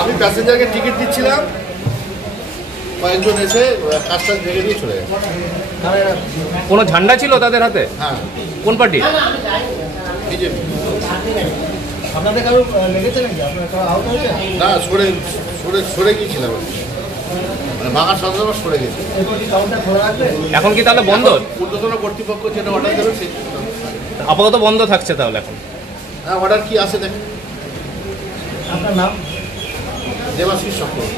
আমি প্যাসেঞ্জারকে টিকিট দিচ্ছিলাম, কয়েকজন এসে কাজটা ভেঙে দিয়ে চলে গেছে। কোনো ঝান্ডা ছিল তাদের হাতে? হ্যাঁ। কোন পার্টি? বিজেপি। আপনাদের কারো লেগেছে নাকি? আপনার কারো আহত হয়েছে? না, সরে গিয়েছিলাম, মানে ভাঙার সঙ্গে সরে গেছে। এখন কি তাহলে বন্ধ? ঊর্ধ্বতন কর্তৃপক্ষ যেটা অর্ডার দেবে সেই আপাতত বন্ধ থাকছে তাহলে এখন? হ্যাঁ, অর্ডার কি আছে দেখেন। আপনার নাম? দেবাশিস চক্রবর্তী।